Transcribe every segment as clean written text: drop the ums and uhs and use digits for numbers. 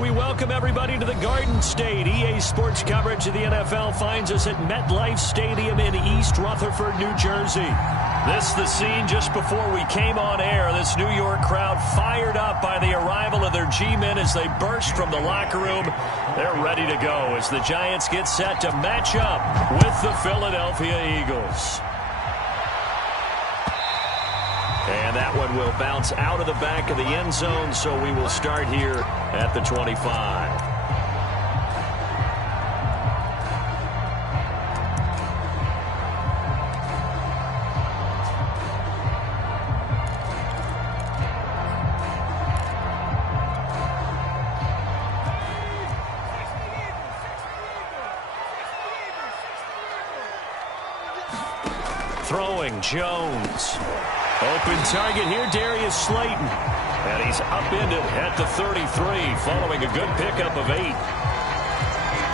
We welcome everybody to the Garden State. EA Sports coverage of the NFL finds us at MetLife Stadium in East Rutherford, New Jersey. This the scene just before we came on air. This New York crowd fired up by the arrival of their G-men as they burst from the locker room. They're ready to go as the Giants get set to match up with the Philadelphia Eagles. And that one will bounce out of the back of the end zone, so we will start here at the 25. Throwing Jones. Open target here, Darius Slayton. And he's upended at the 33, following a good pickup of 8.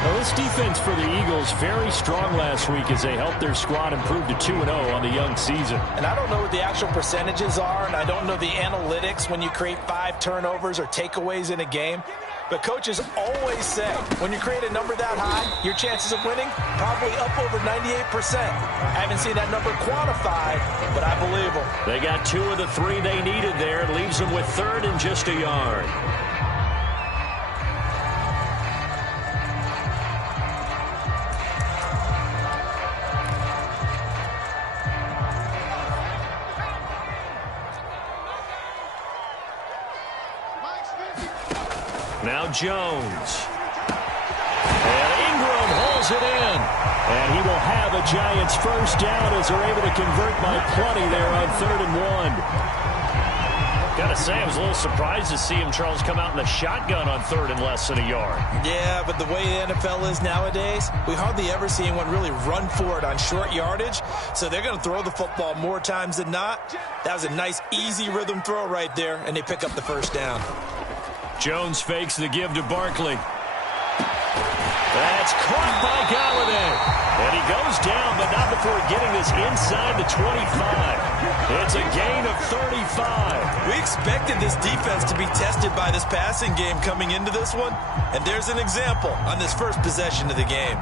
Well, this defense for the Eagles very strong last week as they helped their squad improve to 2-0 on the young season. And I don't know what the actual percentages are, and I don't know the analytics when you create 5 turnovers or takeaways in a game. But coaches always say, when you create a number that high, your chances of winning probably up over 98%. I haven't seen that number quantified, but I believe them. They got 2 of the 3 they needed there. It leaves them with 3rd and just a yard. Now Jones. And Ingram holds it in. And he will have a Giants first down as they're able to convert by plenty there on 3rd and 1. Gotta say, I was a little surprised to see him, Charles, come out in the shotgun on 3rd and less than a yard. Yeah, but the way the NFL is nowadays, we hardly ever see anyone really run for it on short yardage. So they're going to throw the football more times than not. That was a nice, easy rhythm throw right there, and they pick up the first down. Jones fakes the give to Barkley. That's caught by Galladay. And he goes down, but not before getting this inside the 25. It's a gain of 35. We expected this defense to be tested by this passing game coming into this one. And there's an example on this first possession of the game.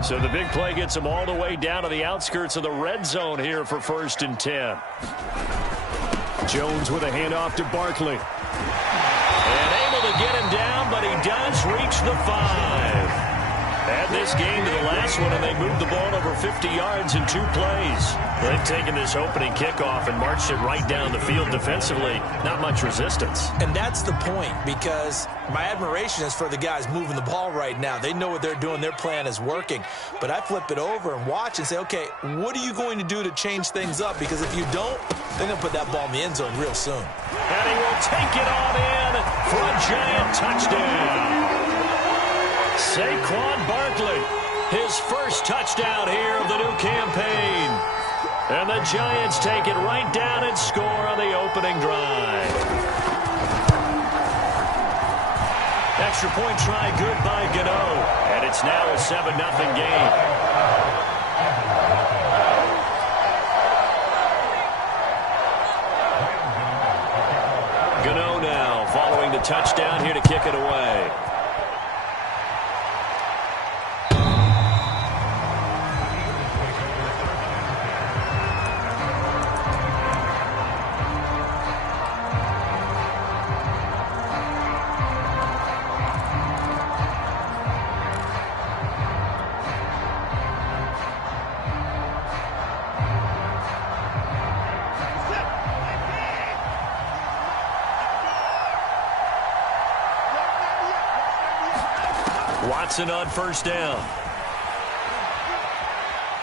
So the big play gets him all the way down to the outskirts of the red zone here for 1st and 10. Jones with a handoff to Barkley. And able to get him down, but he does reach the 5. Add this game to the last one, and they moved the ball over 50 yards in 2 plays. They've taken this opening kickoff and marched it right down the field defensively. Not much resistance. And that's the point, because my admiration is for the guys moving the ball right now. They know what they're doing. Their plan is working. But I flip it over and watch and say, okay, what are you going to do to change things up? Because if you don't, they're going to put that ball in the end zone real soon. And he will take it on in for a Giant touchdown. Saquon Barkley, his first touchdown here of the new campaign. And the Giants take it right down and score on the opening drive. Extra point try good by Gano. And it's now a 7-0 game. Gano now following the touchdown here to kick it away. Watson on first down.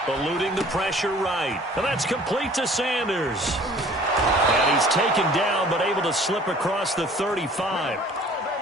Eluding the pressure right. And that's complete to Sanders. And he's taken down but able to slip across the 35.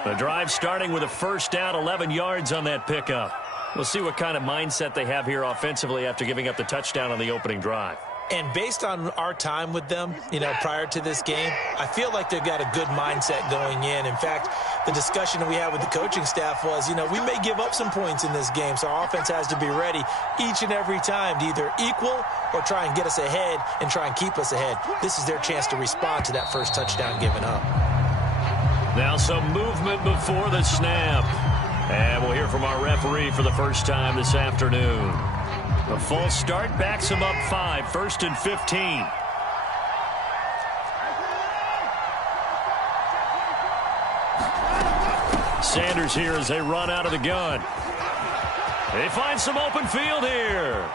The drive starting with a first down, 11 yards on that pickup. We'll see what kind of mindset they have here offensively after giving up the touchdown on the opening drive. And based on our time with them, prior to this game, I feel like they've got a good mindset going in. In fact, the discussion that we had with the coaching staff was, we may give up some points in this game, so our offense has to be ready each and every time to either equal or try and get us ahead and try and keep us ahead. This is their chance to respond to that first touchdown given up. Now some movement before the snap. And we'll hear from our referee for the first time this afternoon. A false start backs him up 5, 1st and 15. Sanders here as they run out of the gun. They find some open field here.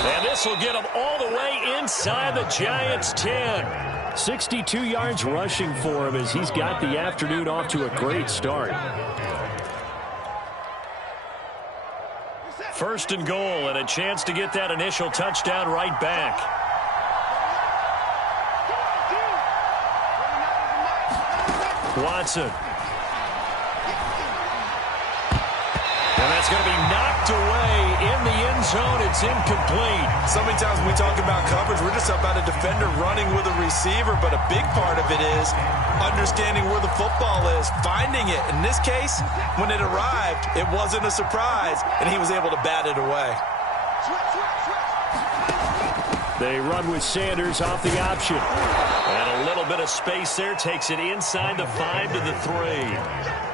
And this will get them all the way inside the Giants' 10. 62 yards rushing for him as he's got the afternoon off to a great start. 1st and goal, and a chance to get that initial touchdown right back. Watson. And that's going to be knocked away in the end zone. It's incomplete. So many times when we talk about coverage, we're just about a defender running with a receiver, but a big part of it is understanding where the football is, finding it. In this case, when it arrived, it wasn't a surprise, and he was able to bat it away. They run with Sanders off the option. And a little bit of space there takes it inside the 5 to the 3.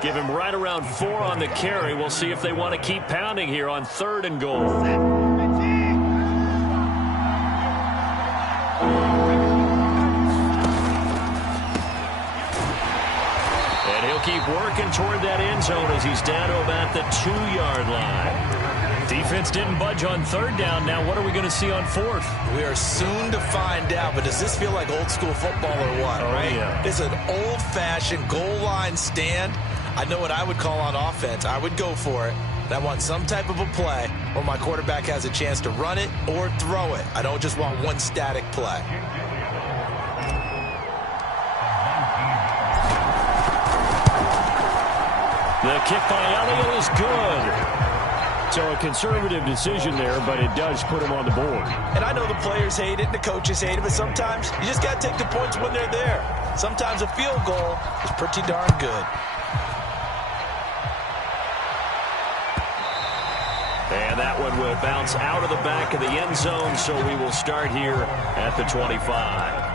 Give him right around 4 on the carry. We'll see if they want to keep pounding here on 3rd and goal. And he'll keep working toward that end zone as he's down to about the 2-yard line. Defense didn't budge on 3rd down. Now what are we going to see on 4th? We are soon to find out, but does this feel like old school football or what, right? Yeah. It's an old-fashioned goal line stand. I know what I would call on offense. I would go for it. I want some type of a play where my quarterback has a chance to run it or throw it. I don't just want one static play. The kick by Elliott is good. So a conservative decision there, but it does put him on the board. And I know the players hate it and the coaches hate it, but sometimes you just got to take the points when they're there. Sometimes a field goal is pretty darn good. And that one will bounce out of the back of the end zone, so we will start here at the 25.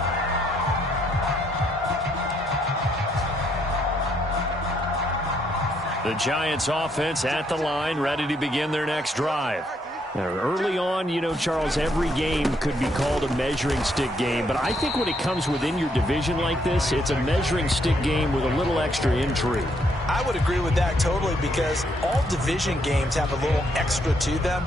The Giants offense at the line, ready to begin their next drive. Now, early on, Charles, every game could be called a measuring stick game. But I think when it comes within your division like this, it's a measuring stick game with a little extra intrigue. I would agree with that totally because all division games have a little extra to them.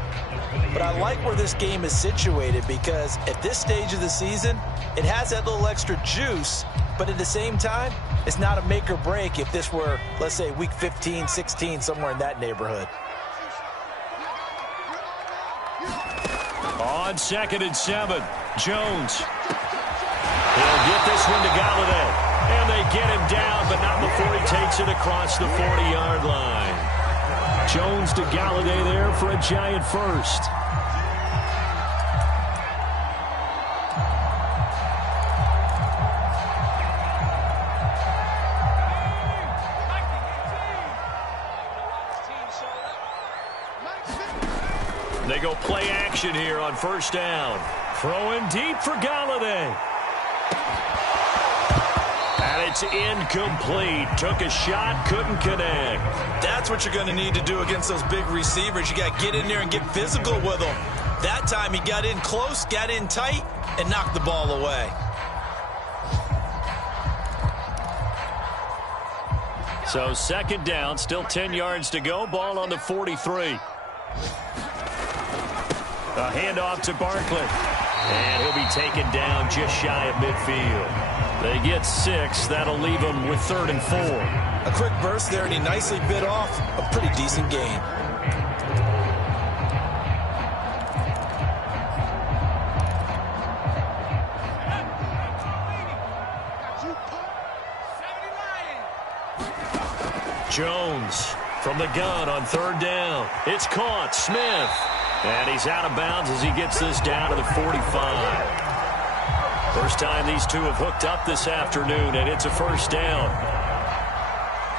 But I like where this game is situated because at this stage of the season, it has that little extra juice. But at the same time, it's not a make or break if this were, let's say, week 15, 16, somewhere in that neighborhood. On 2nd and 7, Jones. He'll get this one to Galladay. And they get him down, but not before he takes it across the 40-yard line. Jones to Galladay there for a Giant first. They go play action here on 1st down. Throwing deep for Galladay. And it's incomplete. Took a shot, couldn't connect. That's what you're going to need to do against those big receivers. You got to get in there and get physical with them. That time he got in close, got in tight, and knocked the ball away. So 2nd down, still 10 yards to go. Ball on the 43. A handoff to Barkley. And he'll be taken down just shy of midfield. They get 6. That'll leave them with 3rd and 4. A quick burst there, and he nicely bit off a pretty decent gain. Jones from the gun on 3rd down. It's caught. Smith. And he's out of bounds as he gets this down to the 45. First time these two have hooked up this afternoon, and it's a first down.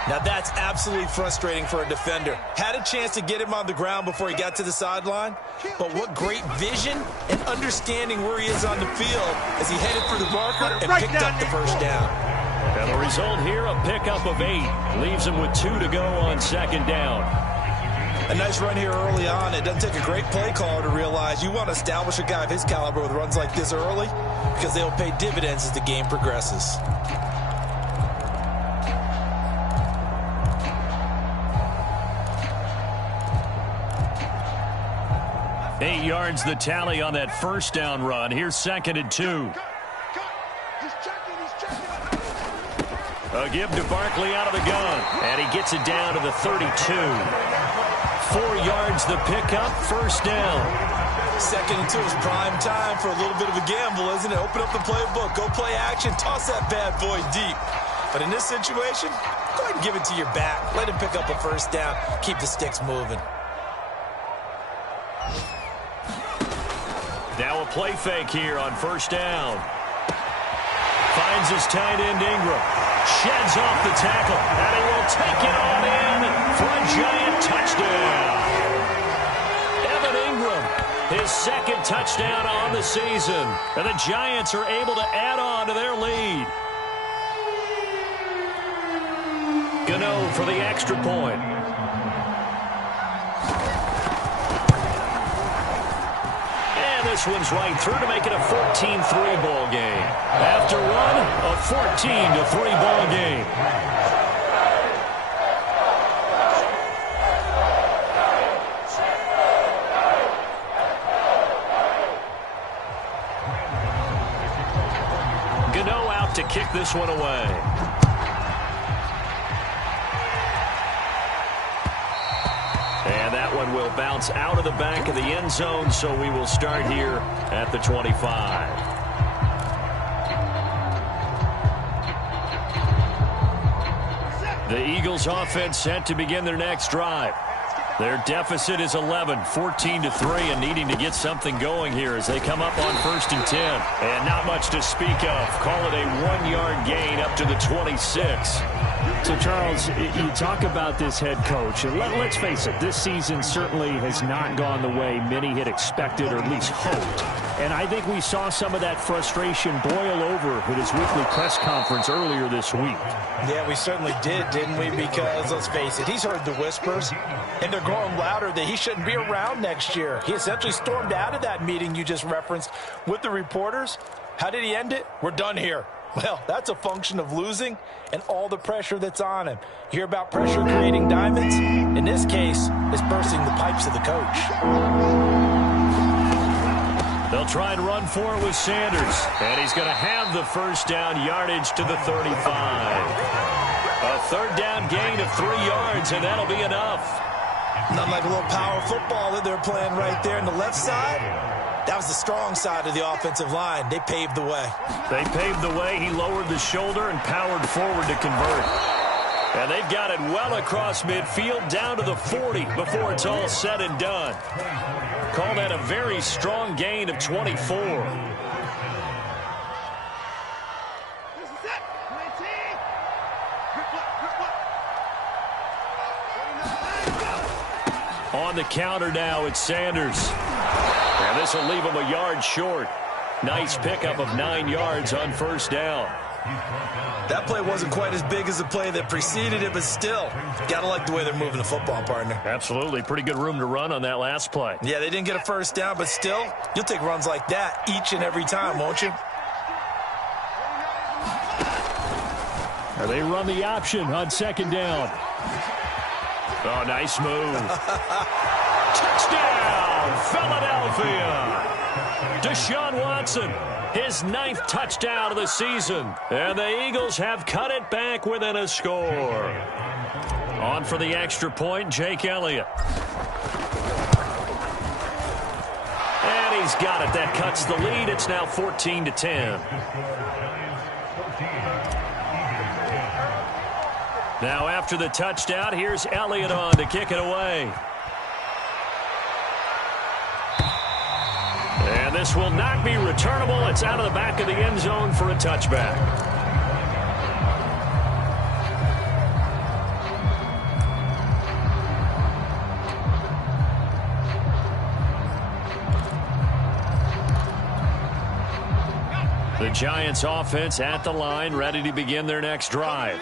Now that's absolutely frustrating for a defender. Had a chance to get him on the ground before he got to the sideline, but what great vision and understanding where he is on the field as he headed for the marker and picked up the first down. And the result here, a pickup of 8. Leaves him with 2 to go on second down. A nice run here early on. It doesn't take a great play caller to realize you want to establish a guy of his caliber with runs like this early because they'll pay dividends as the game progresses. 8 yards the tally on that first down run. Here's 2nd and 2. A give to Barkley out of the gun. And he gets it down to the 32. 4 yards the pickup, first down. 2nd and 2 is prime time for a little bit of a gamble, isn't it? Open up the playbook, go play action, toss that bad boy deep. But in this situation, go ahead and give it to your back. Let him pick up a first down, keep the sticks moving. Now a play fake here on first down. Finds his tight end Ingram. Sheds off the tackle. And he will take it on in for a giant touchdown. Evan Ingram, his 2nd touchdown on the season. And the Giants are able to add on to their lead. Gano for the extra point. This one's right through to make it a 14-3 ball game. After one, a 14-3 ball game. Gano out to kick this one away. And that one will bounce out of the back of the end zone, so we will start here at the 25. The Eagles offense set to begin their next drive. Their deficit is 11, 14-3, and needing to get something going here as they come up on 1st and 10. And not much to speak of. Call it a 1-yard gain up to the 26. So, Charles, you talk about this head coach, and let's face it, this season certainly has not gone the way many had expected or at least hoped. And I think we saw some of that frustration boil over at his weekly press conference earlier this week. Yeah, we certainly did, didn't we? Because, let's face it, he's heard the whispers, and they're growing louder that he shouldn't be around next year. He essentially stormed out of that meeting you just referenced with the reporters. How did he end it? We're done here. Well, that's a function of losing and all the pressure that's on him. You hear about pressure creating diamonds? In this case, it's bursting the pipes of the coach. They'll try and run for it with Sanders. And he's going to have the first down yardage to the 35. A 3rd down gain of 3 yards, and that'll be enough. Not like a little power football that they're playing right there on the left side. That was the strong side of the offensive line. They paved the way. They paved the way. He lowered the shoulder and powered forward to convert. And they've got it well across midfield down to the 40 before it's all said and done. Call that a very strong gain of 24. On the counter now, it's Sanders. And this will leave him a yard short. Nice pickup of 9 yards on first down. That play wasn't quite as big as the play that preceded it, but still, gotta like the way they're moving the football, partner. Absolutely. Pretty good room to run on that last play. Yeah, they didn't get a first down, but still, you'll take runs like that each and every time, won't you? They run the option on 2nd down. Oh, nice move. Touchdown, Philadelphia. Deshaun Watson, his 9th touchdown of the season. And the Eagles have cut it back within a score. On for the extra point, Jake Elliott. And he's got it. That cuts the lead. It's now 14-10. Now after the touchdown, here's Elliott on to kick it away. This will not be returnable. It's out of the back of the end zone for a touchback. The Giants offense at the line, ready to begin their next drive.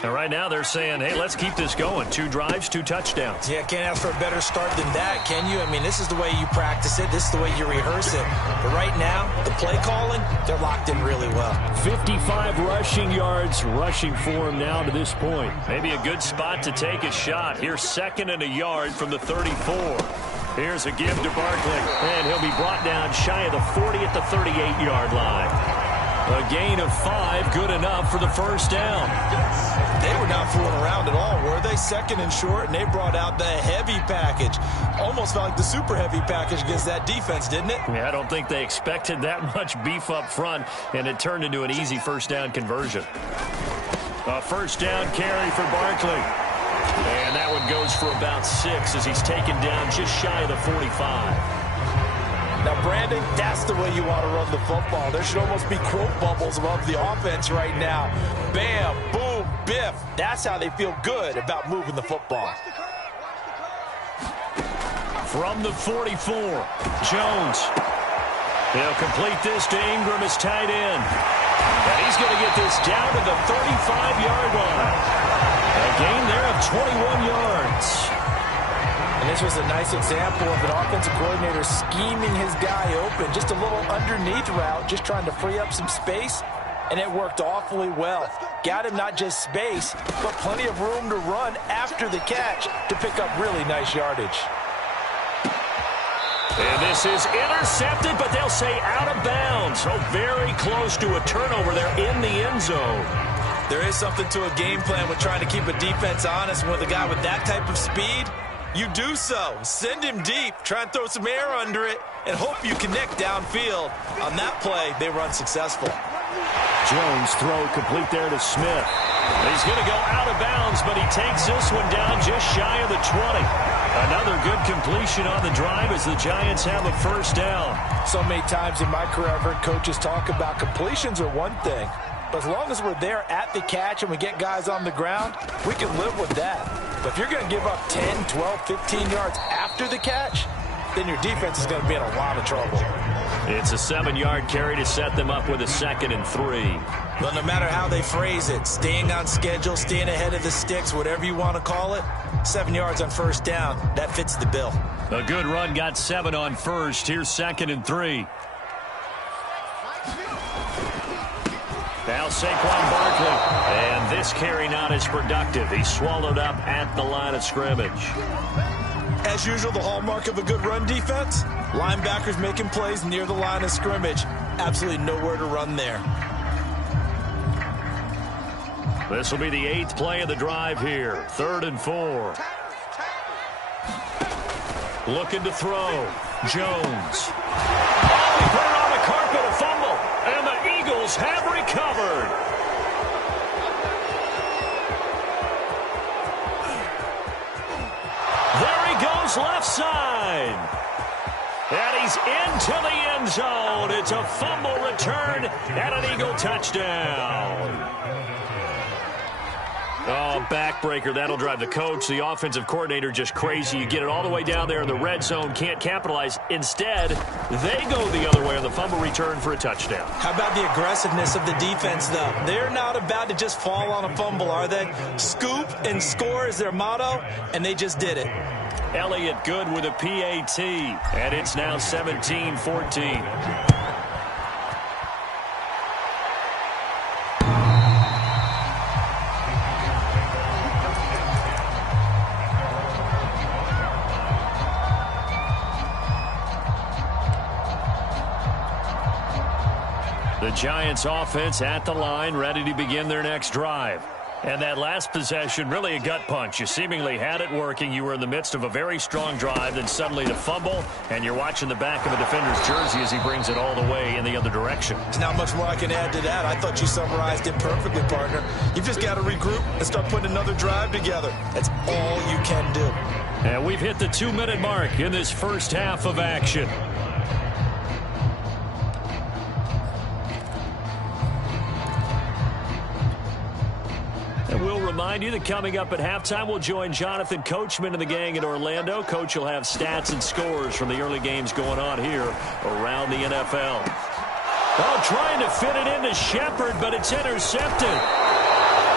And right now they're saying, hey, let's keep this going. 2 drives, 2 touchdowns. Yeah, can't ask for a better start than that, can you? I mean, this is the way you practice it. This is the way you rehearse it. But right now, the play calling, they're locked in really well. 55 rushing yards rushing for him now to this point. Maybe a good spot to take a shot. Here's 2nd and a yard from the 34. Here's a give to Barkley. And he'll be brought down shy of the 40 at the 38-yard line. A gain of 5, good enough for the first down. They were not fooling around at all, were they? 2nd and short, and they brought out the heavy package. Almost felt like the super heavy package against that defense, didn't it? Yeah, I don't think they expected that much beef up front, and it turned into an easy first down conversion. A first down carry for Barkley. And that one goes for about 6 as he's taken down just shy of the 45. Now, Brandon, that's the way you want to run the football. There should almost be quote bubbles above the offense right now. Bam, boom, biff. That's how they feel good about moving the football. From the 44, Jones. He'll complete this to Ingram as tight end. And he's going to get this down to the 35-yard line. A gain there of 21 yards. And this was a nice example of an offensive coordinator scheming his guy open. Just a little underneath route, just trying to free up some space. And it worked awfully well. Got him not just space, but plenty of room to run after the catch to pick up really nice yardage. And this is intercepted, but they'll say out of bounds. So very close to a turnover there in the end zone. There is something to a game plan with trying to keep a defense honest. With a guy with that type of speed, you do so. Send him deep. Try and throw some air under it and hope you connect downfield. On that play, they were unsuccessful. Jones throw complete there to Smith. He's going to go out of bounds, but he takes this one down just shy of the 20. Another good completion on the drive as the Giants have a first down. So many times in my career, I've heard coaches talk about completions are one thing. But as long as we're there at the catch and we get guys on the ground, we can live with that. But if you're going to give up 10, 12, 15 yards after the catch, then your defense is going to be in a lot of trouble. It's a 7-yard carry to set them up with a 2nd and 3. But no matter how they phrase it, staying on schedule, staying ahead of the sticks, whatever you want to call it, 7 yards on first down, that fits the bill. A good run got 7 on first. Here's 2nd and 3. Now Saquon Barkley. And this carry not as productive. He's swallowed up at the line of scrimmage. As usual, the hallmark of a good run defense, linebackers making plays near the line of scrimmage. Absolutely nowhere to run there. This will be the 8th play of the drive here. 3rd and 4. Looking to throw. Jones. Oh, he put it on the carpet, a fumble. And the Eagles have recovered. There he goes left side. And he's into the end zone. It's a fumble return and an Eagle touchdown. Oh, backbreaker. That'll drive the coach, the offensive coordinator, just crazy. You get it all the way down there in the red zone, can't capitalize. Instead, they go the other way on the fumble return for a touchdown. How about the aggressiveness of the defense, though? They're not about to just fall on a fumble, are they? Scoop and score is their motto, and they just did it. Elliott good with a PAT, and it's now 17-14. The Giants offense at the line, ready to begin their next drive. And that last possession, really a gut punch. You seemingly had it working. You were in the midst of a very strong drive, then suddenly the fumble, and you're watching the back of a defender's jersey as he brings it all the way in the other direction. There's not much more I can add to that. I thought you summarized it perfectly, partner. You've just got to regroup and start putting another drive together. That's all you can do. And we've hit the 2-minute mark in this first half of action. And we'll remind you that coming up at halftime, we'll join Jonathan Coachman and the gang in Orlando. Coach will have stats and scores from the early games going on here around the NFL. Oh, trying to fit it into Shepard, but it's intercepted.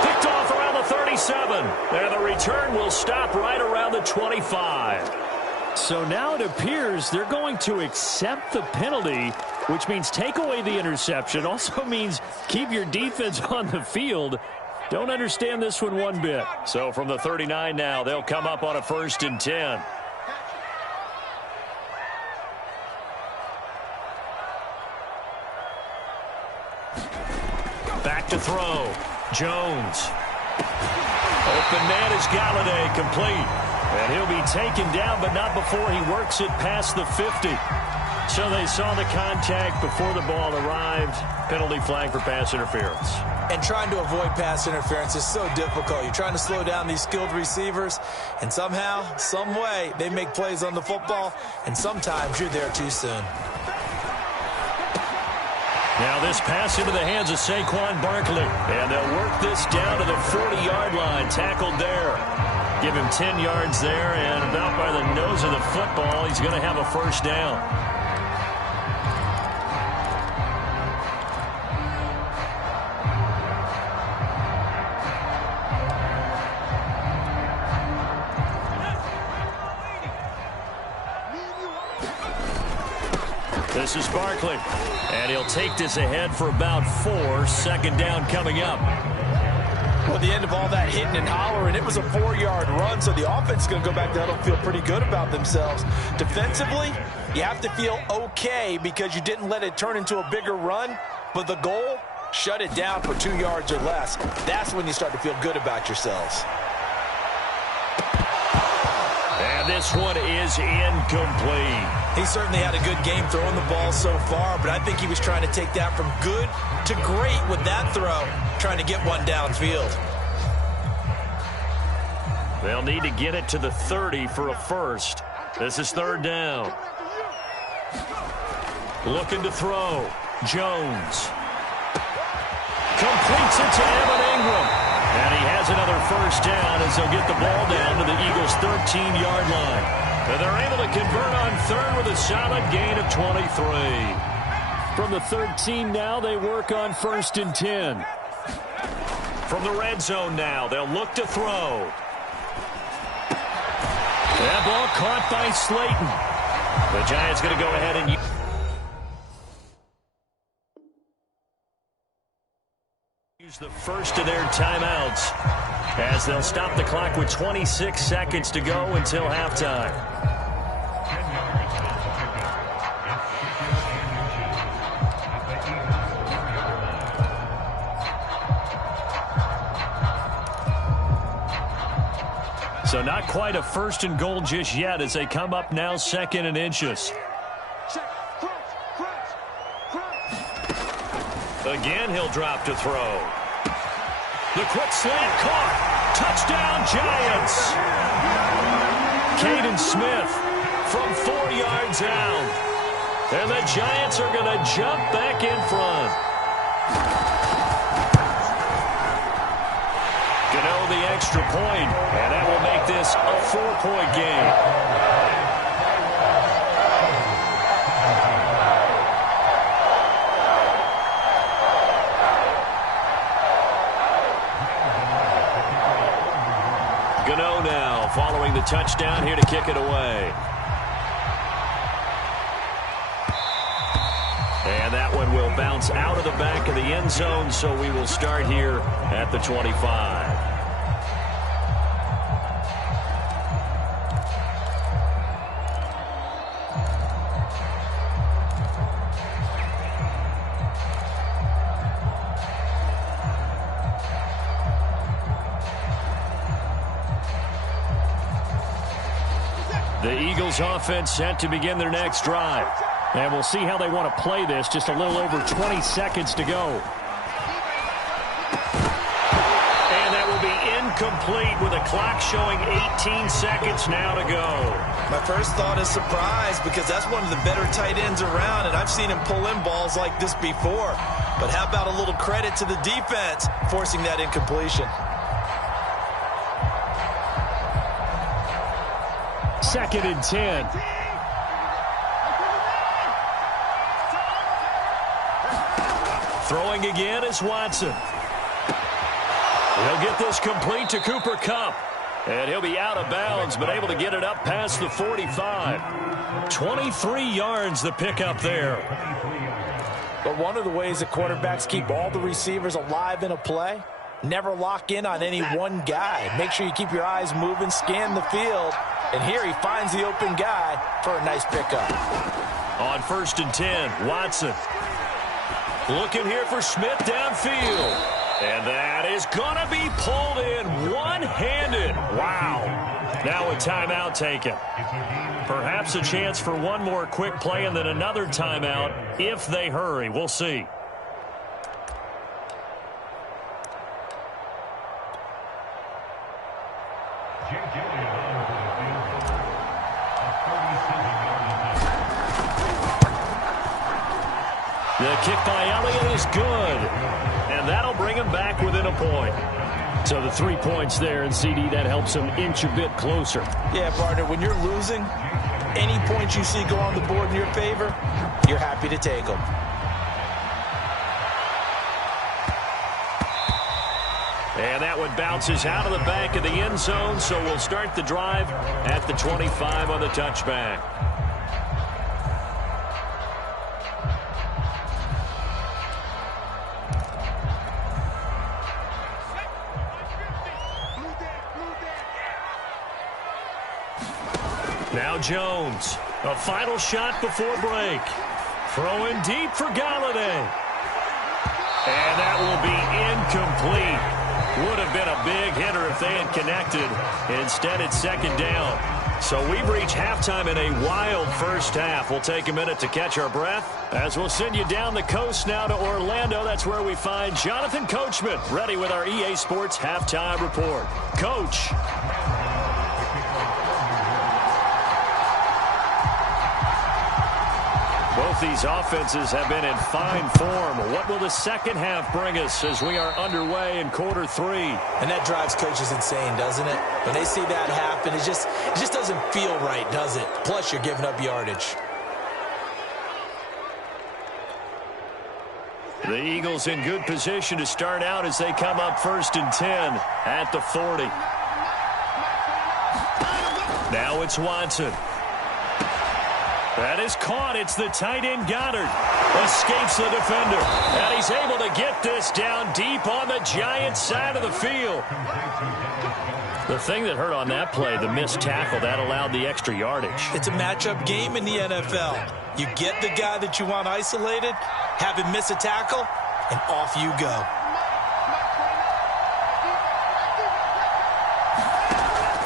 Picked off around the 37. And the return will stop right around the 25. So now it appears they're going to accept the penalty, which means take away the interception. Also means keep your defense on the field. Don't understand this one bit. So from the 39 now, they'll come up on a 1st and 10. Back to throw. Jones. Open man is Galladay, complete. And he'll be taken down, but not before he works it past the 50. So they saw the contact before the ball arrived. Penalty flag for pass interference. And trying to avoid pass interference is so difficult. You're trying to slow down these skilled receivers, and somehow, some way, they make plays on the football, and sometimes you're there too soon. Now this pass into the hands of Saquon Barkley. And they'll work this down to the 40-yard line. Tackled there. Give him 10 yards there, and about by the nose of the football, he's going to have a 1st down. This is Barkley, and he'll take this ahead for about 4. 2nd down coming up. Well, at the end of all that hitting and hollering, it was a 4-yard run, so the offense is going to go back to huddle, feel pretty good about themselves. Defensively, you have to feel okay because you didn't let it turn into a bigger run, but the goal, shut it down for 2 yards or less. That's when you start to feel good about yourselves. And this one is incomplete. He certainly had a good game throwing the ball so far, but I think he was trying to take that from good to great with that throw, trying to get one downfield. They'll need to get it to the 30 for a 1st. This is 3rd down. Looking to throw. Jones. Completes it to Evan Ingram. And he has another 1st down as they'll get the ball down to the Eagles' 13-yard line. And they're able to convert on 3rd with a solid gain of 23. From the 13 now, they work on 1st and 10. From the red zone now, they'll look to throw. That ball caught by Slayton. The Giants going to go ahead and use the first of their timeouts as they'll stop the clock with 26 seconds to go until halftime. So not quite a 1st and goal just yet as they come up now 2nd and inches. Again, he'll drop to throw. The quick slant caught. Touchdown, Giants. Caden Smith from 4 yards out. And the Giants are going to jump back in front. Gano the extra point, and that will make this a 4-point game. Gano now following the touchdown here to kick it away. And that one will bounce out of the back of the end zone, so we will start here at the 25. The Eagles offense set to begin their next drive. And we'll see how they want to play this. Just a little over 20 seconds to go. And that will be incomplete with a clock showing 18 seconds now to go. My first thought is surprise because that's one of the better tight ends around, and I've seen him pull in balls like this before. But how about a little credit to the defense forcing that incompletion? 2nd and 10. Throwing again is Watson. He'll get this complete to Cooper Kupp. And he'll be out of bounds, but able to get it up past the 45. 23 yards the pickup there. But one of the ways that quarterbacks keep all the receivers alive in a play, never lock in on any one guy. Make sure you keep your eyes moving, scan the field. And here he finds the open guy for a nice pickup. On 1st and 10, Watson. Looking here for Smith downfield. And that is going to be pulled in one-handed. Wow. Now a timeout taken. Perhaps a chance for one more quick play and then another timeout if they hurry. We'll see. The kick by Elliott is good. And that'll bring him back within a point. So the 3 points there, and CD, that helps him inch a bit closer. Yeah, partner, when you're losing, any points you see go on the board in your favor, you're happy to take them. And that one bounces out of the back of the end zone, so we'll start the drive at the 25 on the touchback. Now Jones, a final shot before break. Throwing deep for Galladay. And that will be incomplete. Would have been a big hitter if they had connected. Instead, it's 2nd down. So we've reached halftime in a wild first half. We'll take a minute to catch our breath as we'll send you down the coast now to Orlando. That's where we find Jonathan Coachman ready with our EA Sports Halftime Report. Coach. Both these offenses have been in fine form. What will the second half bring us as we are underway in quarter 3? And that drives coaches insane, doesn't it? When they see that happen, it just doesn't feel right, does it? Plus, you're giving up yardage. The Eagles in good position to start out as they come up 1st and 10 at the 40. Now it's Watson. That is caught. It's the tight end Goddard. Escapes the defender. And he's able to get this down deep on the Giants side of the field. The thing that hurt on that play, the missed tackle, that allowed the extra yardage. It's a matchup game in the NFL. You get the guy that you want isolated, have him miss a tackle, and off you go.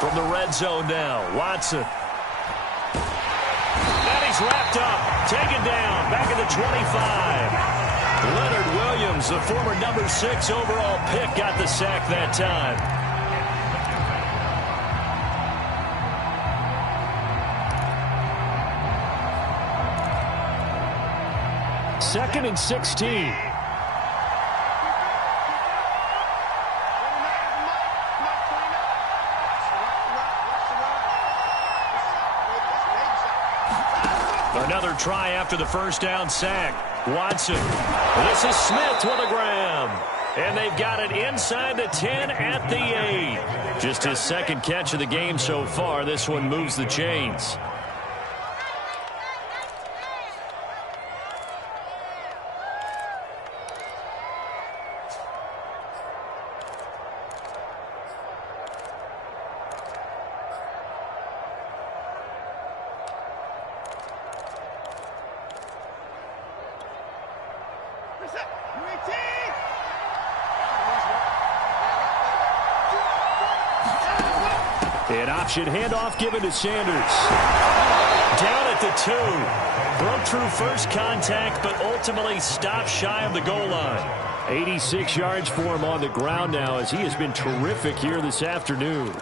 From the red zone now, Watson. Wrapped up, taken down, back at the 25. Leonard Williams, the former number 6 overall pick, got the sack that time. Second and 16. Another try after the first down sack. Watson. This is Smith with a grab. And they've got it inside the 10 at the 8. Just his second catch of the game so far. This one moves the chains. An option handoff given to Sanders. Down at the 2. Broke through first contact, but ultimately stopped shy of the goal line. 86 yards for him on the ground now as he has been terrific here this afternoon.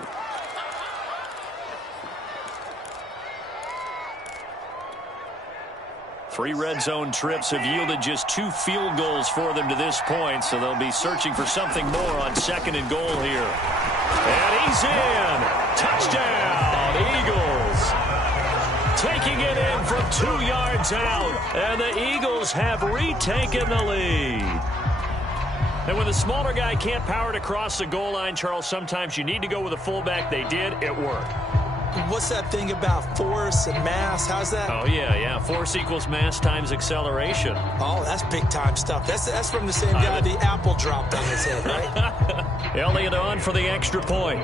Three red zone trips have yielded just 2 field goals for them to this point, so they'll be searching for something more on 2nd and goal here. And he's in. Touchdown, Eagles. one from 2 yards out, and the Eagles have retaken the lead. And when the smaller guy can't power it across the goal line, Charles, sometimes you need to go with a fullback. They did. It worked. What's that thing about force and mass? How's that? Oh, yeah. Force equals mass times acceleration. Oh, that's big-time stuff. That's from the same guy the apple dropped on his head, right? Elliott on for the extra point.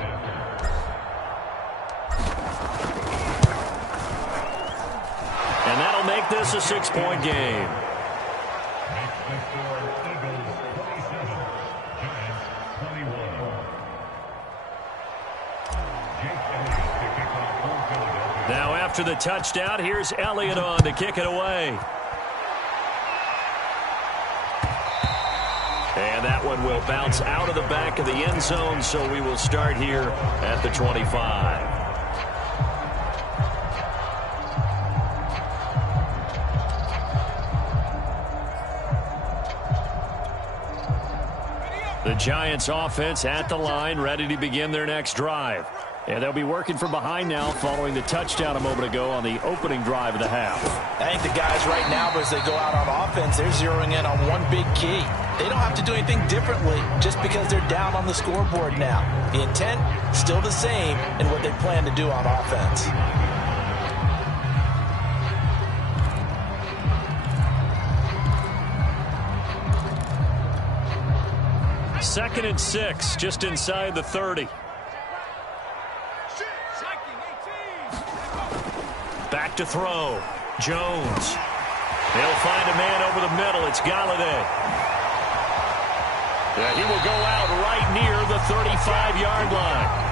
And that'll make this a 6-point game. Now after the touchdown, here's Elliott on to kick it away. And that one will bounce out of the back of the end zone, so we will start here at the 25. The Giants offense at the line, ready to begin their next drive. And they'll be working from behind now following the touchdown a moment ago on the opening drive of the half. I think the guys right now, as they go out on offense, they're zeroing in on one big key. They don't have to do anything differently just because they're down on the scoreboard now. The intent, still the same in what they plan to do on offense. Second and 6, just inside the 30. Back to throw. Jones. They'll find a man over the middle. It's Galladay. Yeah, he will go out right near the 35-yard line.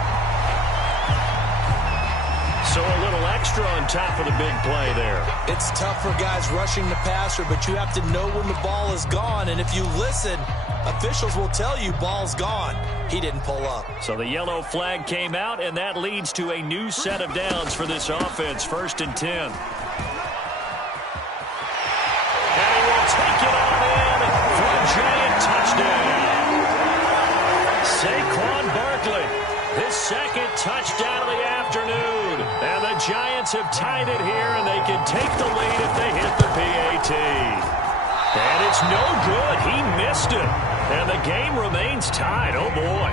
So a little extra on top of the big play there. It's tough for guys rushing the passer, but you have to know when the ball is gone. And if you listen, officials will tell you ball's gone. He didn't pull up. So the yellow flag came out, and that leads to a new set of downs for this offense. 1st and 10. And he will take it on in for a giant touchdown. Saquon Barkley, his second touchdown of the afternoon. And the Giants have tied it here, and they can take the lead if they hit the PAT. And it's no good. He missed it. And the game remains tied. Oh, boy.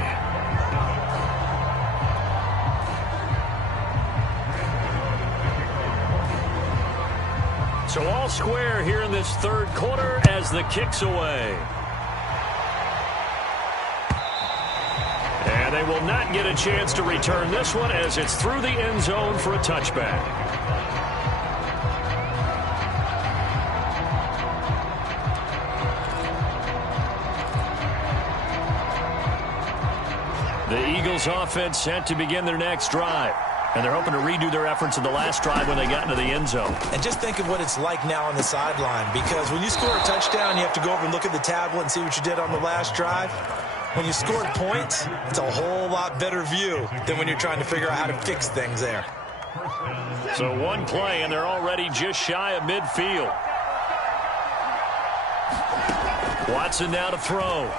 So all square here in this third quarter as the kick's away. And they will not get a chance to return this one as it's through the end zone for a touchback. The Eagles offense set to begin their next drive. And they're hoping to redo their efforts in the last drive when they got into the end zone. And just think of what it's like now on the sideline, because when you score a touchdown, you have to go over and look at the tablet and see what you did on the last drive. When you scored points, it's a whole lot better view than when you're trying to figure out how to fix things there. So one play, and they're already just shy of midfield. Watson now to throw.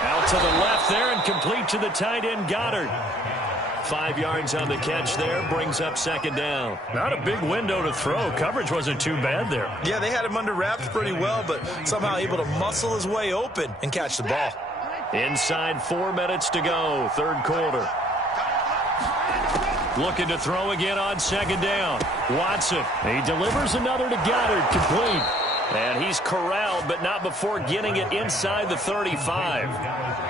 Out to the left there and complete to the tight end, Goddard. 5 yards on the catch there, brings up 2nd down. Not a big window to throw. Coverage wasn't too bad there. Yeah, they had him under wraps pretty well, but somehow able to muscle his way open and catch the ball. Inside 4 minutes to go, third quarter. Looking to throw again on 2nd down. Watson. He delivers another to Goddard, complete. And he's corralled, but not before getting it inside the 35.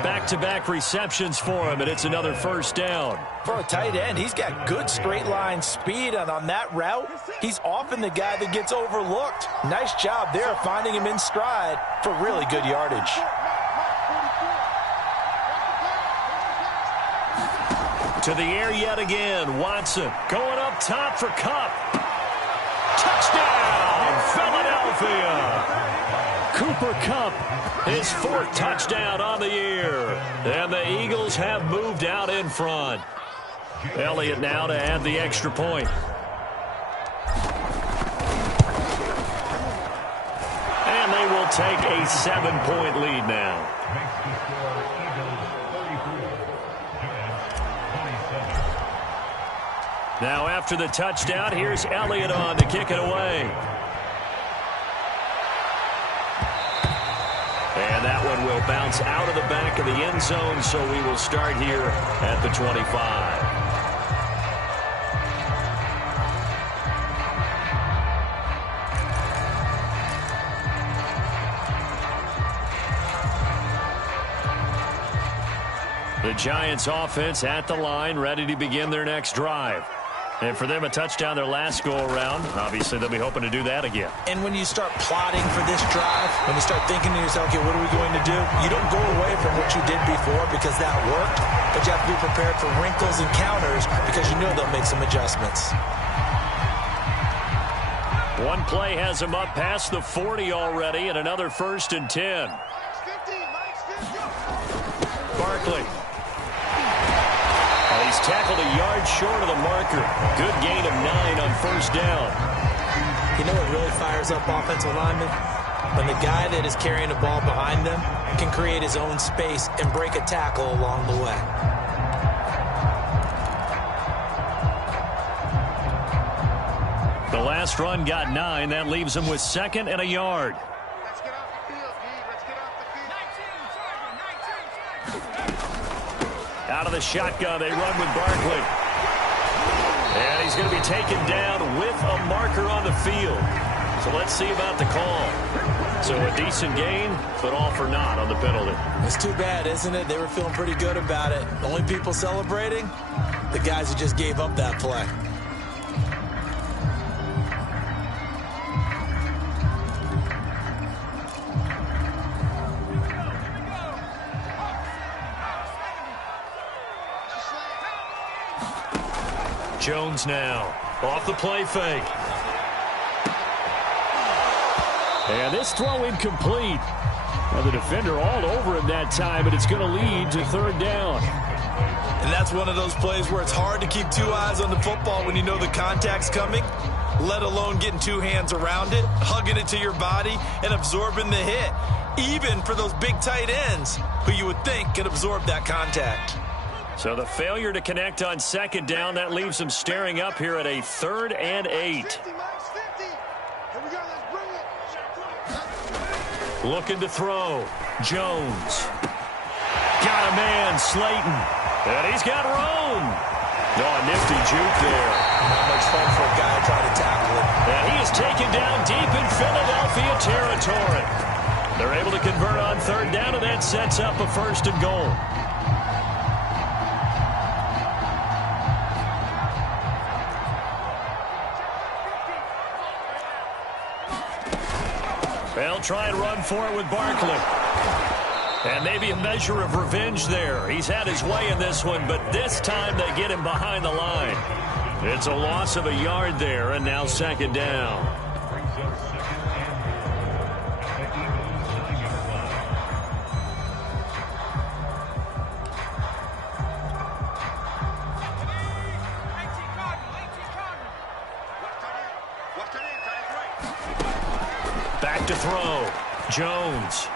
Back-to-back receptions for him, and it's another 1st down. For a tight end, he's got good straight-line speed, and on that route, he's often the guy that gets overlooked. Nice job there finding him in stride for really good yardage. To the air yet again. Watson going up top for Kupp. Touchdown, Philadelphia. Cooper Kupp, his 4th touchdown on the year. And the Eagles have moved out in front. Elliott now to add the extra point. And they will take a 7-point lead now. Now after the touchdown, here's Elliott on to kick it away. And that one will bounce out of the back of the end zone, so we will start here at the 25. The Giants offense at the line, ready to begin their next drive. And for them, a touchdown their last go-around. Obviously, they'll be hoping to do that again. And when you start plotting for this drive, when you start thinking to yourself, okay, what are we going to do? You don't go away from what you did before because that worked, but you have to be prepared for wrinkles and counters because you know they'll make some adjustments. One play has him up past the 40 already, and another 1st and 10. Barkley. He's tackled a yard short of the marker. Good gain of 9 on 1st down. You know what really fires up offensive linemen? When the guy that is carrying the ball behind them can create his own space and break a tackle along the way. The last run got 9. That leaves him with 2nd and a yard. Let's get off the field, D. Let's get off the field. 19. Out of the shotgun, they run with Barkley. And he's going to be taken down with a marker on the field. So let's see about the call. So a decent gain, but all for naught on the penalty. It's too bad, isn't it? They were feeling pretty good about it. The only people celebrating, the guys who just gave up that play. Jones now off the play fake. And this throw incomplete. Now the defender all over him that time, but it's going to lead to 3rd down. And that's one of those plays where it's hard to keep 2 eyes on the football when you know the contact's coming, let alone getting 2 hands around it, hugging it to your body, and absorbing the hit, even for those big tight ends who you would think can absorb that contact. So the failure to connect on 2nd down, that leaves him staring up here at a 3rd and 8. Looking to throw. Jones. Got a man, Slayton. And he's got room. Oh, nifty juke there. Not much fun for a guy trying to tackle it. And he is taken down deep in Philadelphia territory. They're able to convert on 3rd down, and that sets up a 1st and goal. They'll try and run for it with Barkley. And maybe a measure of revenge there. He's had his way in this one, but this time they get him behind the line. It's a loss of a yard there, and now 2nd down. Back to throw. Jones.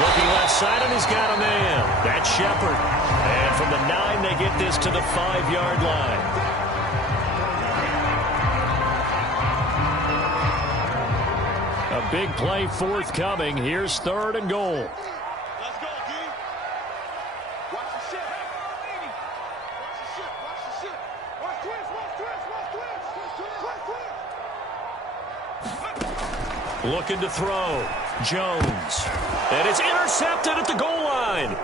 Looking left side, and he's got a man. That's Shepard. And from the 9, they get this to the 5-yard line. A big play forthcoming. Here's 3rd and goal. Let's go, D. Watch the ship. Watch the ship. Watch the ship. Watch twist. Watch twist. Watch twist. Watch twist. Looking to throw. Jones. And it's intercepted at the goal line.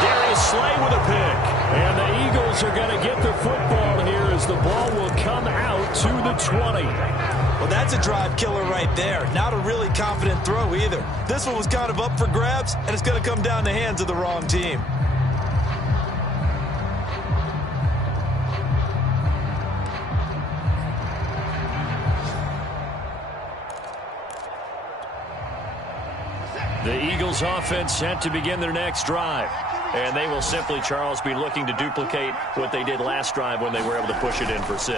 Darius Slay with a pick. And the Eagles are going to get the football here as the ball will come out to the 20. Well, that's a drive killer right there. Not a really confident throw either. This one was kind of up for grabs, and it's going to come down the hands of the wrong team. The Eagles offense set to begin their next drive. And they will simply, Charles, be looking to duplicate what they did last drive when they were able to push it in for 6.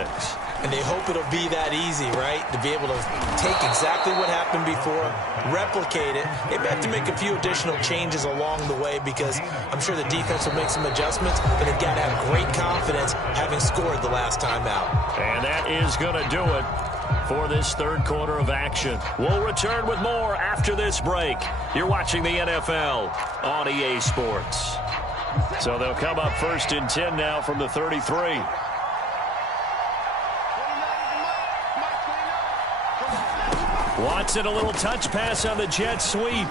And they hope it'll be that easy, right? To be able to take exactly what happened before, replicate it. They may have to make a few additional changes along the way because I'm sure the defense will make some adjustments, but they've got to have great confidence having scored the last time out. And that is going to do it for this third quarter of action. We'll return with more after this break. You're watching the NFL on EA Sports. So they'll come up 1st and 10 now from the 33. Watson, a little touch pass on the jet sweep.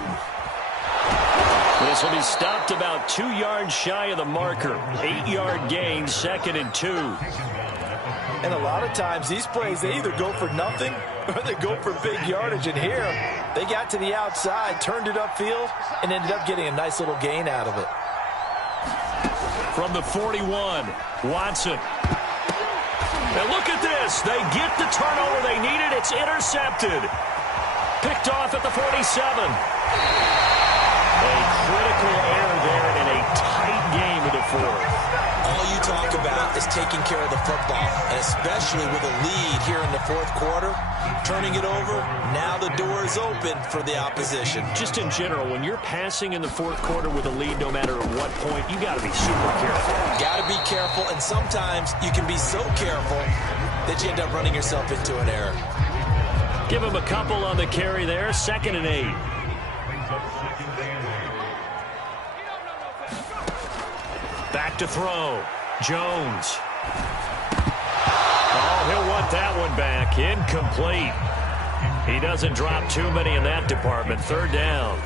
This will be stopped about 2 yards shy of the marker. 8-yard gain, 2nd and 2. And a lot of times these plays, they either go for nothing or they go for big yardage. And here, they got to the outside, turned it upfield, and ended up getting a nice little gain out of it. From the 41, Watson. Now look at this. They get the turnover they needed. It's intercepted. Picked off at the 47. A critical error there in a tight game of the fourth. All you talk about is taking care of the football, and especially with a lead here in the fourth quarter, turning it over, now the door is open for the opposition. Just in general, when you're passing in the fourth quarter with a lead, no matter at what point, you got to be super careful. Got to be careful, and sometimes you can be so careful that you end up running yourself into an error. Give him a couple on the carry there, 2nd and 8. Back to throw. Jones. Oh, he'll want that one back. Incomplete. He doesn't drop too many in that department. 3rd down.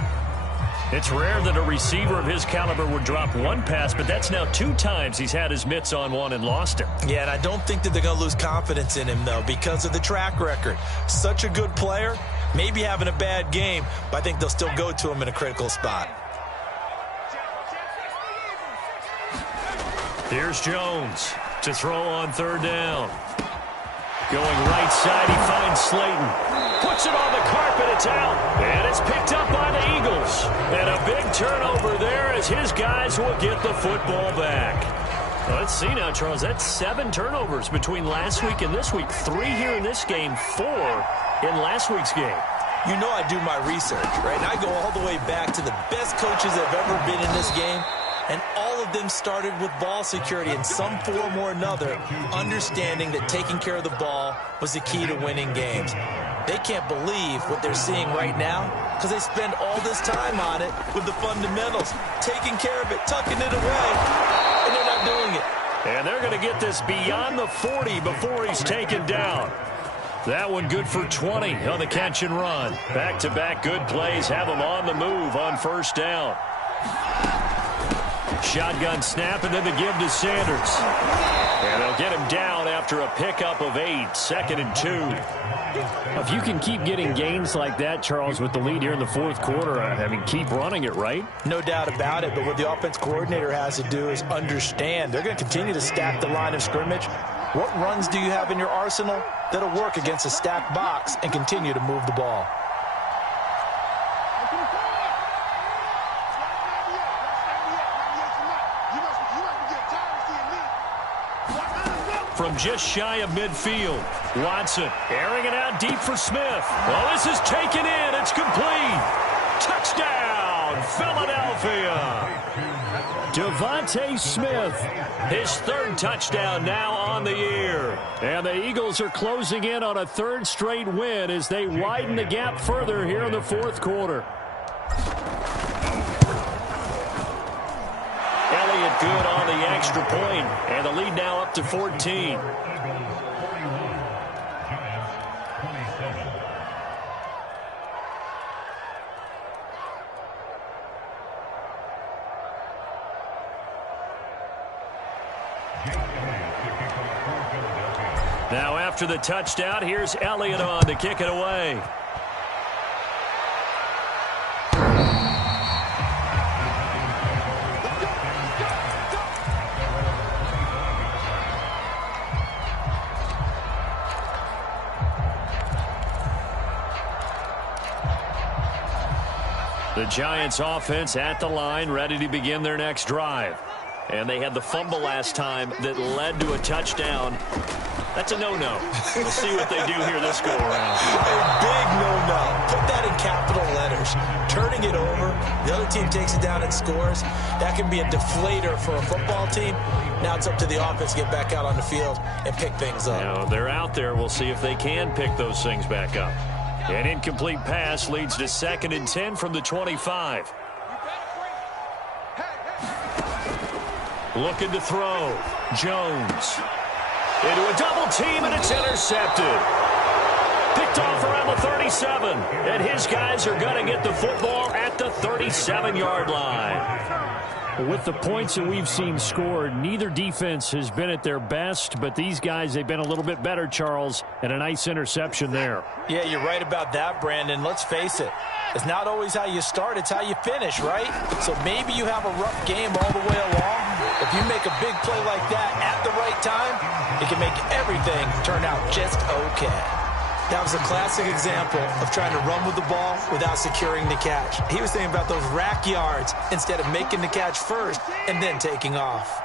It's rare that a receiver of his caliber would drop one pass, but that's now 2 times he's had his mitts on one and lost it. Yeah, and I don't think that they're going to lose confidence in him, though, because of the track record. Such a good player, maybe having a bad game, but I think they'll still go to him in a critical spot. Here's Jones to throw on 3rd down. Going right side, he finds Slayton. Puts it on the carpet, it's out. And it's picked up by the Eagles. And a big turnover there as his guys will get the football back. Well, let's see now, Charles. That's 7 turnovers between last week and this week. 3 here in this game, 4 in last week's game. You know I do my research, right? And I go all the way back to the best coaches that have ever been in this game. And all of them started with ball security in some form or another, understanding that taking care of the ball was the key to winning games. They can't believe what they're seeing right now because they spend all this time on it with the fundamentals, taking care of it, tucking it away, and they're not doing it. And they're going to get this beyond the 40 before he's taken down. That one good for 20 on the catch and run. Back-to-back good plays have them on the move on 1st down. Shotgun snap, and then the give to Sanders. And they'll get him down after a pickup of 8, 2nd and 2. If you can keep getting gains like that, Charles, with the lead here in the fourth quarter, I mean, keep running it, right? No doubt about it, but what the offense coordinator has to do is understand. They're going to continue to stack the line of scrimmage. What runs do you have in your arsenal that'll work against a stacked box and continue to move the ball? From just shy of midfield, Watson airing it out deep for Smith. Well, this is taken in. It's complete. Touchdown, Philadelphia. Devontae Smith, his 3rd touchdown now on the year. And the Eagles are closing in on a 3rd straight win as they widen the gap further here in the fourth quarter. Elliott good on the extra point, and the lead now up to 14. Now after the touchdown, here's Elliott on to kick it away. The Giants offense at the line, ready to begin their next drive. And they had the fumble last time that led to a touchdown. That's a no-no. We'll see what they do here this go-around. A big no-no. Put that in capital letters. Turning it over, the other team takes it down and scores. That can be a deflator for a football team. Now it's up to the offense to get back out on the field and pick things up. Now, they're out there. We'll see if they can pick those things back up. An incomplete pass leads to 2nd and 10 from the 25. Looking to throw. Jones. Into a double team, and it's intercepted. Picked off around the 37. And his guys are going to get the football at the 37-yard line. With the points that we've seen scored, neither defense has been at their best, but these guys, they've been a little bit better, Charles, and a nice interception there. Yeah, you're right about that, Brandon. Let's face it. It's not always how you start, it's how you finish, right? So maybe you have a rough game all the way along. If you make a big play like that at the right time, it can make everything turn out just okay. That was a classic example of trying to run with the ball without securing the catch. He was thinking about those rack yards instead of making the catch first and then taking off.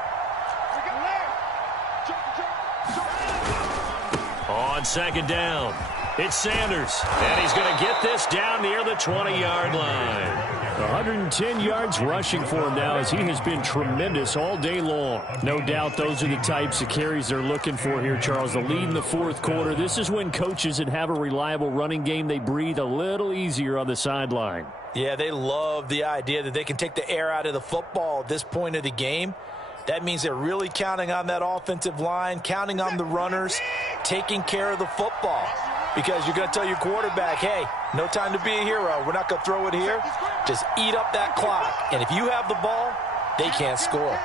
On 2nd down, it's Sanders, and he's going to get this down near the 20-yard line. 110 yards rushing for him now, as he has been tremendous all day long. No doubt those are the types of carries they're looking for here, Charles. The lead in the 4th quarter. This is when coaches that have a reliable running game, they breathe a little easier on the sideline. Yeah, they love the idea that they can take the air out of the football at this point of the game. That means they're really counting on that offensive line, counting on the runners, taking care of the football. Because you're going to tell your quarterback, hey, no time to be a hero. We're not going to throw it here. Just eat up that clock. And if you have the ball, they can't score.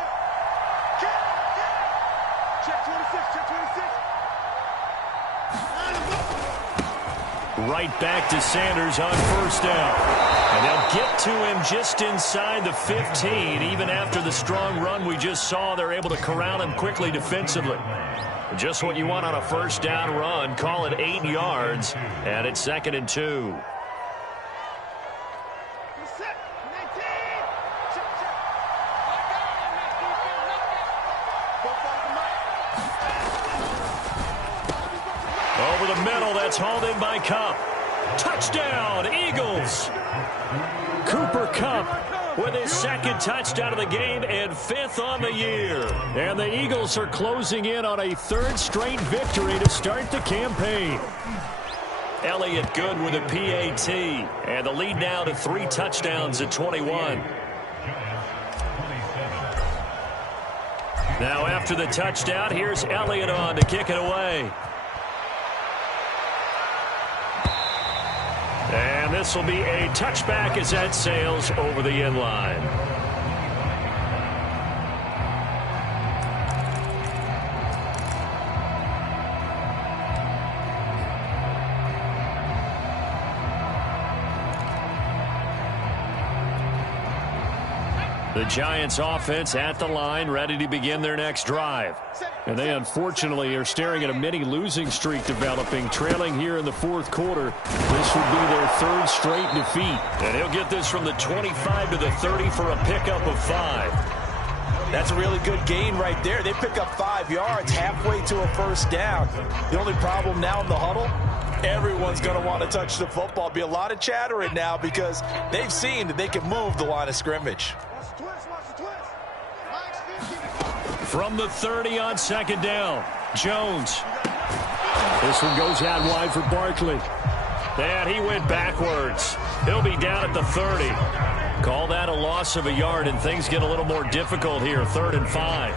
Right back to Sanders on 1st down. And they'll get to him just inside the 15. Even after the strong run we just saw, they're able to corral him quickly defensively. Just what you want on a 1st down run. Call it 8 yards, and it's 2nd and 2. Over the middle, that's hauled in by Kupp. Touchdown, Eagles. Cooper Kupp with his 2nd touchdown of the game and 5th on the year. And the Eagles are closing in on a 3rd straight victory to start the campaign. Elliott good with a PAT. And the lead now to 3 touchdowns at 21. Now after the touchdown, here's Elliott on to kick it away. And this will be a touchback as that sails over the end line. The Giants offense at the line, ready to begin their next drive. And they unfortunately are staring at a mini losing streak developing, trailing here in the 4th quarter. This would be their 3rd straight defeat. And he'll get this from the 25 to the 30 for a pickup of 5. That's a really good gain right there. They pick up 5 yards halfway to a 1st down. The only problem now in the huddle, everyone's going to want to touch the football. Be a lot of chattering now because they've seen that they can move the line of scrimmage. From the 30 on 2nd down, Jones. This one goes out wide for Barkley. And he went backwards. He'll be down at the 30. Call that a loss of a yard, and things get a little more difficult here. 3rd and 5.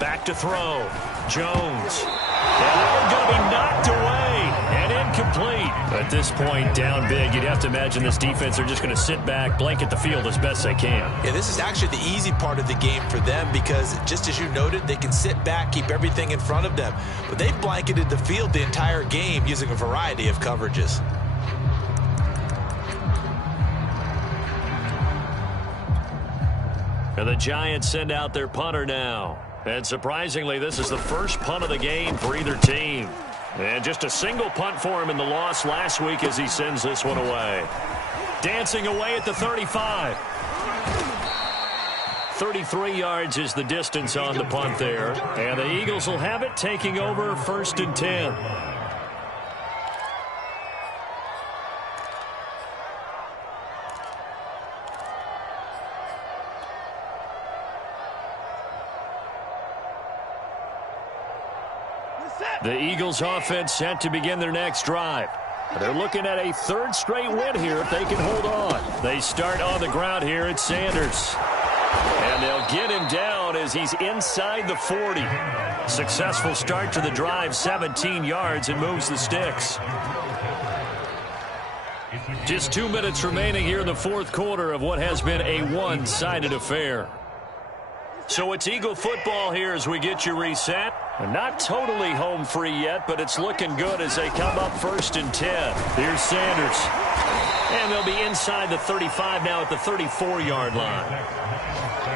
Back to throw. Jones. And that one going to be knocked away and incomplete. At this point, down big, you'd have to imagine this defense are just going to sit back, blanket the field as best they can. Yeah, this is actually the easy part of the game for them because, just as you noted, they can sit back, keep everything in front of them. But they've blanketed the field the entire game using a variety of coverages. And the Giants send out their punter now. And surprisingly, this is the first punt of the game for either team. And just a single punt for him in the loss last week as he sends this one away. Dancing away at the 35. 33 yards is the distance on the punt there. And the Eagles will have it, taking over 1st and 10. The Eagles offense set to begin their next drive. They're looking at a 3rd straight win here if they can hold on. They start on the ground here at Sanders. And they'll get him down as he's inside the 40. Successful start to the drive, 17 yards, and moves the sticks. Just 2 minutes remaining here in the 4th quarter of what has been a one-sided affair. So it's Eagle football here as we get you reset. Not totally home free yet, but it's looking good as they come up 1st and 10. Here's Sanders. And they'll be inside the 35 now at the 34-yard line.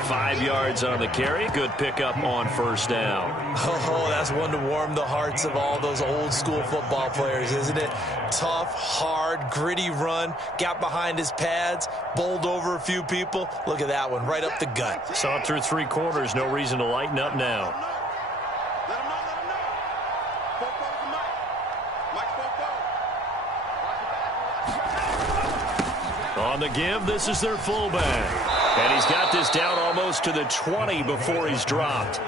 5 yards on the carry. Good pickup on 1st down. Oh, that's one to warm the hearts of all those old-school football players, isn't it? Tough, hard, gritty run. Got behind his pads, bowled over a few people. Look at that one, right up the gut. Saw it through 3 quarters. No reason to lighten up now. Let him know, let him know. Four-four to Mike. Mike, four-four. On the give, this is their fullback. And he's got this down almost to the 20 before he's dropped.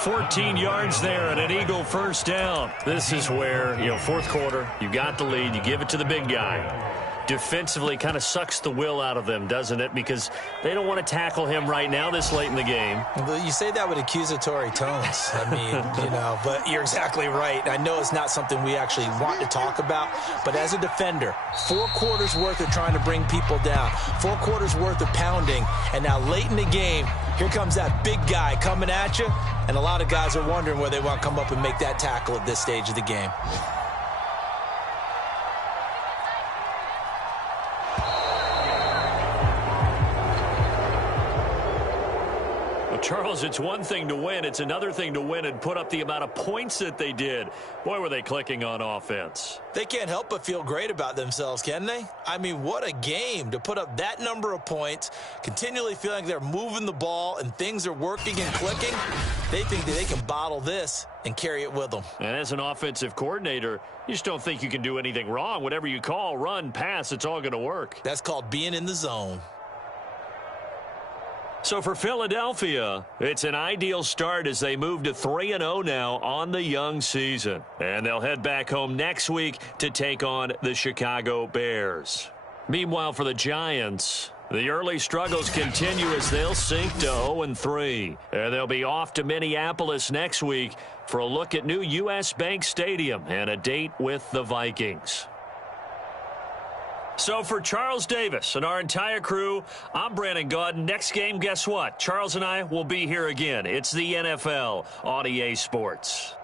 14 yards there and an Eagle 1st down. This is where, 4th quarter, you got the lead, you give it to the big guy. Defensively kind of sucks the will out of them, doesn't it? Because they don't want to tackle him right now this late in the game. Well, you say that with accusatory tones. I mean, but you're exactly right. I know it's not something we actually want to talk about, but as a defender, 4 quarters worth of trying to bring people down, 4 quarters worth of pounding, and now late in the game, here comes that big guy coming at you, and a lot of guys are wondering where they want to come up and make that tackle at this stage of the game. Charles, it's one thing to win. It's another thing to win and put up the amount of points that they did. Boy, were they clicking on offense. They can't help but feel great about themselves, can they? I mean, what a game to put up that number of points, continually feeling like they're moving the ball and things are working and clicking. They think that they can bottle this and carry it with them. And as an offensive coordinator, you just don't think you can do anything wrong. Whatever you call, run, pass, it's all going to work. That's called being in the zone. So for Philadelphia, it's an ideal start as they move to 3-0 now on the young season. And they'll head back home next week to take on the Chicago Bears. Meanwhile, for the Giants, the early struggles continue as they'll sink to 0-3. And they'll be off to Minneapolis next week for a look at new U.S. Bank Stadium and a date with the Vikings. So for Charles Davis and our entire crew, I'm Brandon Gaudin. Next game, guess what? Charles and I will be here again. It's the NFL on EA Sports.